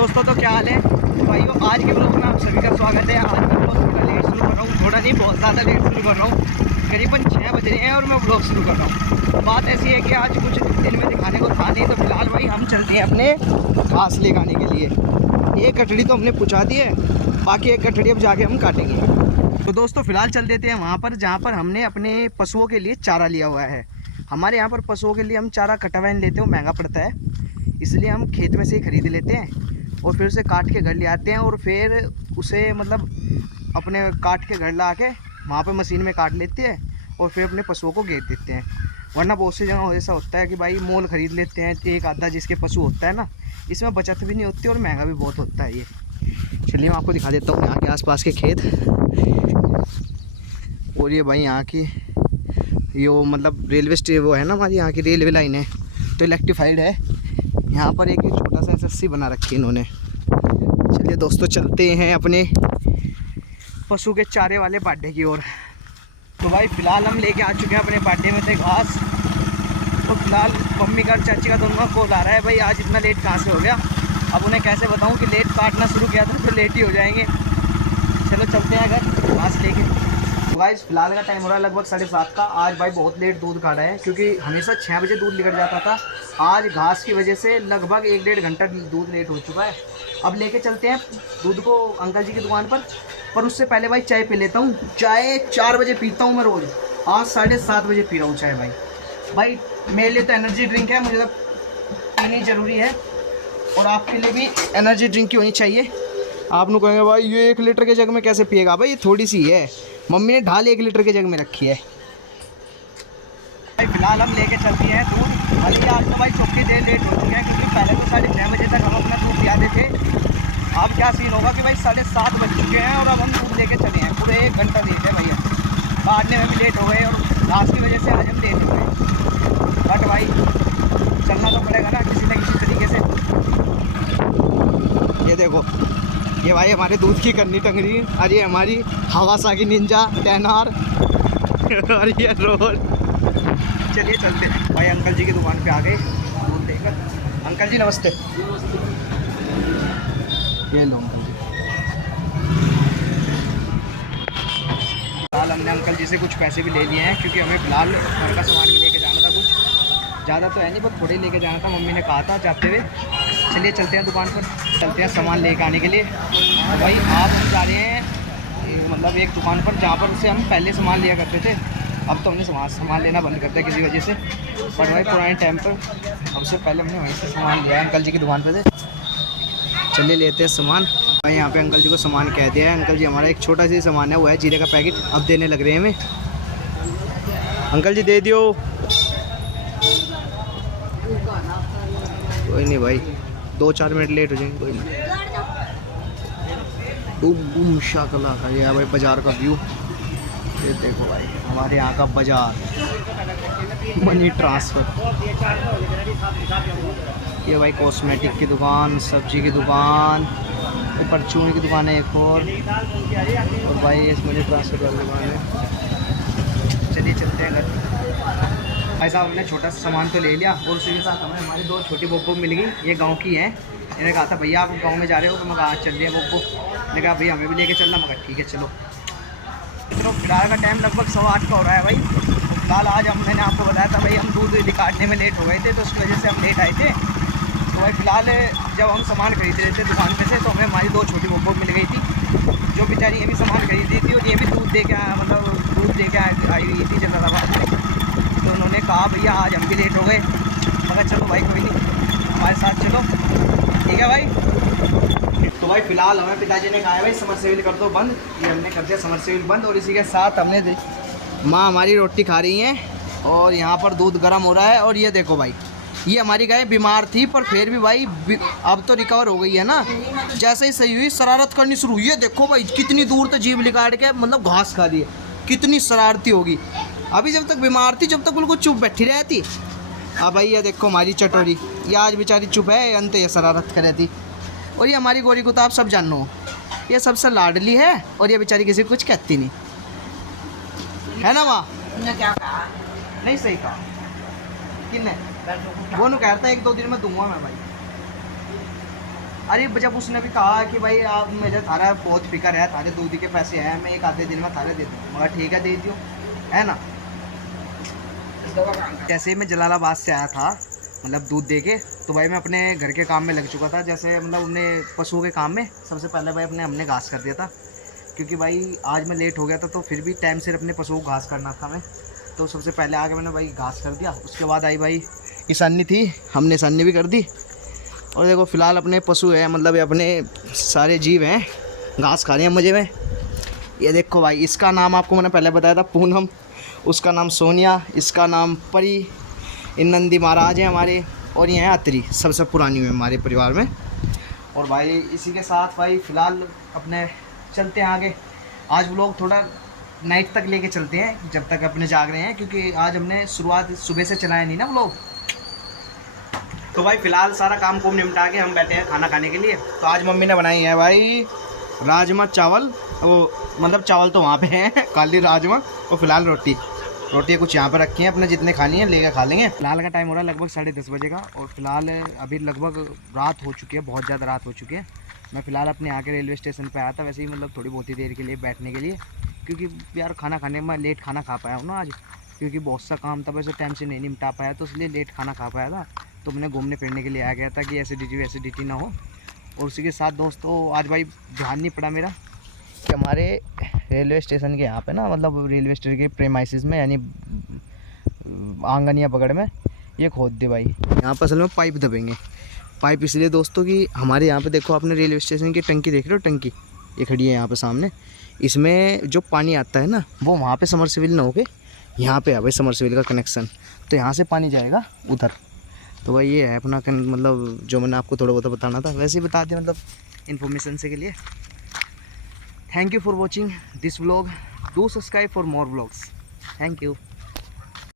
दोस्तों, तो क्या हाल है भाइयों। आज के ब्लॉग में आप सभी का स्वागत है। आज मैं ब्लॉग थोड़ा लेट शुरू कर रहा हूँ, थोड़ा नहीं बहुत ज़्यादा लेट शुरू कर रहा हूँ। करीबन 6 बज रहे हैं और मैं ब्लॉग शुरू कर रहा हूँ। बात ऐसी है कि आज कुछ दिन में दिखाने को था नहीं, तो फिलहाल भाई हम चलते हैं अपने घास ले आने के लिए। एक कटड़ी तो हमने पुछा दी है, बाकी एक कटड़ी अब जाके हम काटेंगे। तो दोस्तों फिलहाल चल देते हैं वहाँ पर जहाँ पर हमने अपने पशुओं के लिए चारा लिया हुआ है। हमारे यहाँ पर पशुओं के लिए हम चारा कटावाइन लेते हैं, वो महंगा पड़ता है, इसलिए हम खेत में से ही खरीद लेते हैं और फिर उसे काट के घर ले आते हैं और फिर उसे मतलब अपने काट के घर ला के वहाँ पर मशीन में काट लेते हैं और फिर अपने पशुओं को घेर देते हैं। वरना बहुत सी जगह ऐसा होता है कि भाई मोल खरीद लेते हैं, एक आधा जिसके पशु होता है ना, इसमें बचत भी नहीं होती और महंगा भी बहुत होता है ये। चलिए मैं आपको दिखा देता हूँ यहाँ के आसपास के खेत। और ये भाई यहाँ की ये मतलब रेलवे वो है ना, हमारी यहाँ की रेलवे लाइन है तो इलेक्ट्रीफाइड है। यहाँ पर एक छोटा सा एसएससी बना रखी है इन्होंने। चलिए दोस्तों चलते हैं अपने पशु के चारे वाले बाड्ढे की ओर। तो भाई फ़िलहाल हम लेके आ चुके हैं अपने बाड्ढे में से घास। तो फिलहाल मम्मी का चाची का दोनों का कॉल आ रहा है, भाई आज इतना लेट कहाँ से हो गया। अब उन्हें कैसे बताऊँ कि लेट काटना शुरू किया था तो लेट ही हो जाएंगे। चलो चलते हैं अगर घास लेके। भाई फिलहाल का टाइम हो रहा है लगभग 7:30 का। आज भाई बहुत लेट दूध काटा है क्योंकि हमेशा 6 बजे दूध निकल जाता था। आज घास की वजह से लगभग 1-1.5 घंटा दूध लेट हो चुका है। अब लेके चलते हैं दूध को अंकल जी की दुकान पर उससे पहले भाई चाय पी लेता हूँ। चाय 4 बजे पीता हूँ मैं रोज़, आज 7:30 बजे पी रहा हूँ चाय। भाई मेरे लिए तो एनर्जी ड्रिंक है, मुझे तो पीनी ज़रूरी है और आपके लिए भी एनर्जी ड्रिंक की होनी चाहिए। आप लोग कहेंगे भाई ये 1 लीटर के जग में कैसे पिएगा, भाई ये थोड़ी सी है, मम्मी ने ढाल 1 लीटर के जग में रखी है। भाई फिलहाल हम लेके चलते हैं दूध। भले आज तो भाई चौकी देर लेट हो चुके हैं क्योंकि पहले तो 6:30 बजे तक हम अपना दूध पियाते थे। अब क्या सीन होगा कि भाई 7:30 बज चुके हैं और अब हम दूध लेके चले हैं। पूरे 1 घंटा लेट है भैया, काटने में भी लेट हो गए और घास की वजह से आज हम लेट हो गए। बट भाई चलना तो पड़ेगा ना किसी न किसी तरीके से। ये देखो ये भाई हमारे दूध की करनी टंगरी, और ये हमारी हवासाकी निंजा 10R और ये रोड। चलिए चलते हैं भाई, अंकल जी की दुकान पे आ गए दूध लेकर। अंकल जी नमस्ते। ये लो अंकल जी। फिलहाल हमने अंकल जी से कुछ पैसे भी ले लिए हैं क्योंकि हमें फिलहाल घर का सामान भी लेके जाना था। कुछ ज़्यादा तो है नहीं, बस थोड़े लेके जाना था, मम्मी ने कहा था जाते हुए। चलिए चलते हैं दुकान पर, चलते हैं सामान लेकर आने के लिए। भाई आप हम जा रहे हैं मतलब एक दुकान पर जहाँ पर से हम पहले सामान लिया करते थे। अब तो हमने सामान लेना बंद कर दिया किसी वजह से, पर भाई पुराने टाइम पर हमसे पहले हमने वहीं से सामान लिया अंकल जी की दुकान पर से। चलिए लेते हैं सामान। भाई यहाँ पे अंकल जी को सामान कह दिया है। अंकल जी हमारा एक छोटा सा सामान है, वो है जीरे का पैकेट, अब देने लग रहे हैं हमें। अंकल जी दे दियो। कोई नहीं भाई, 2-4 मिनट लेट हो जाएंगे, कोई नहीं। बूम शाकला का ये भाई बाज़ार का व्यू। ये देखो भाई हमारे यहाँ का बाज़ार, मनी ट्रांसफ़र। ये भाई कॉस्मेटिक की दुकान, सब्जी की दुकान, परचून की दुकान है एक और भाई इस मनी ट्रांसफ़र वाली दुकान है। चलिए चलते हैं घर। भाई साहब हमने छोटा सा सामान तो ले लिया और उसी के साथ हमें हमारी 2 छोटी बोब्बो मिल गई। ये गांव की हैं। इन्होंने कहा था भैया आप गांव में जा रहे हो, तो मैं कहा चल रही है बोब्बो। मैंने कहा भैया हमें भी लेके चलना, मगर ठीक है चलो। तो फिलहाल का टाइम लगभग 8:15 का हो रहा है भाई। फिलहाल आज मैंने आपको बताया था भाई हम दूध काटने में लेट हो गए थे, तो उसकी वजह से हम लेट आए थे। तो भाई फिलहाल जब हम सामान खरीद रहे थे दुकान पे से, तो हमें हमारी 2 छोटी बोब्बो मिल गई थी, जो बेचारी ये भी सामान खरीदी थी और ये भी दूध दे के मतलब दूध दे के आई हुई थी जगह जगह। तो उन्होंने कहा भैया आज हम भी लेट हो गए, मगर चलो भाई कोई नहीं हमारे साथ चलो, ठीक है भाई। तो भाई फिलहाल हमें पिताजी ने कहा है भाई समरसेबिल कर दो बंद। ये हमने कर दिया समरसेबिल बंद और इसी के साथ हमने माँ हमारी रोटी खा रही हैं और यहाँ पर दूध गर्म हो रहा है। और ये देखो भाई ये हमारी गाय बीमार थी पर फिर भी भाई अब तो रिकवर हो गई है ना। जैसे ही सही हुई शरारत करनी शुरू हुई है। देखो भाई कितनी दूर तक जीभ निकाल के मतलब घास खा रही है, कितनी शरारती होगी। अभी जब तक बीमार थी जब तक बिल्कुल चुप बैठी रहती। अब भाई ये देखो हमारी चटोरी, ये आज बेचारी चुप है, अंत ये शरारत कर रही थी। और ये हमारी गोरी को तो आप सब जानो, ये सबसे लाडली है और ये बेचारी किसी को कुछ कहती नहीं है ना माँ। क्या कहा? नहीं सही कहा किन्ने वो कहता है 1-2 दिन में दूंगा मैं भाई। अरे जब उसने भी कहा कि भाई आप मुझे थारा बहुत फिक्र है, थारे दूध के पैसे हैं, मैं एक आधे दिन में थारे दे दूँ, मगर ठीक है दे दियो, है ना। जैसे ही मैं जलालाबाद से आया था मतलब दूध दे के, तो भाई मैं अपने घर के काम में लग चुका था। जैसे मतलब उनने पशुओं के काम में सबसे पहले भाई हमने घास कर दिया था, क्योंकि भाई आज मैं लेट हो गया था, तो फिर भी टाइम से अपने पशुओं को घास करना था मैं, तो सबसे पहले आके मैंने भाई घास कर दिया। उसके बाद आई भाई किसानी थी, हमने सानी भी कर दी। और देखो फिलहाल अपने पशु हैं, मतलब ये अपने सारे जीव हैं, घास खा रहे हैं मज़े में। ये देखो भाई, इसका नाम आपको मैंने पहले बताया था पूनम, उसका नाम सोनिया, इसका नाम परी, इन नंदी महाराज हैं हमारे, और ये हैं अतरी, सबसे पुरानी हुई हमारे परिवार में। और भाई इसी के साथ भाई फ़िलहाल अपने चलते हैं आगे। आज वो लोग थोड़ा नाइट तक लेके चलते हैं, जब तक अपने जाग रहे हैं, क्योंकि आज हमने शुरुआत सुबह से चलाया नहीं ना वो लोग। तो भाई फ़िलहाल सारा काम को निपटा के हम बैठे हैं खाना खाने के लिए। तो आज मम्मी ने बनाई है भाई राजमा चावल, वो मतलब चावल तो वहाँ पे हैं, काली राजमा, और फिलहाल रोटी कुछ यहाँ पर रखी हैं, अपने जितने खानी है लेकर खा लेंगे। फिलहाल का टाइम हो रहा है लगभग 10:30 बजे का, और फिलहाल अभी लगभग रात हो चुकी है, बहुत ज़्यादा रात हो चुकी है। मैं फ़िलहाल अपने यहाँ के रेलवे स्टेशन पे आया था, वैसे ही मतलब थोड़ी बहुत ही देर के लिए बैठने के लिए, क्योंकि यार खाना खाने में लेट खाना खा पाया हूँ ना आज, क्योंकि बहुत सा काम था, वैसे टाइम से नहीं निपटा पाया, तो इसलिए लेट खाना खा पाया था। तो मैंने घूमने फिरने के लिए आ गया था कि एसिडिटी ना हो। और उसी के साथ दोस्तों आज भाई ध्यान नहीं पड़ा मेरा कि हमारे रेलवे स्टेशन के यहाँ पे ना, मतलब रेलवे स्टेशन के प्रेमाइसिस में, यानी आंगन या बगड़ में ये खोद दे भाई। यहाँ पर असल में पाइप दबेंगे। पाइप इसलिए दोस्तों कि हमारे यहाँ पे देखो, आपने रेलवे स्टेशन की टंकी देख रहे हो, टंकी ये खड़ी है यहाँ पे सामने, इसमें जो पानी आता है ना, वो वहाँ पे समरसेबिल ना होके यहाँ पे है भाई समरसेबिल का कनेक्शन, तो यहाँ से पानी जाएगा उधर। तो भाई ये है अपना मतलब जो मैंने आपको थोड़ा बहुत बताना था, वैसे ही बता दिया, मतलब इन्फॉर्मेशन से के लिए। Thank you for watching this vlog, do subscribe for more vlogs, thank you.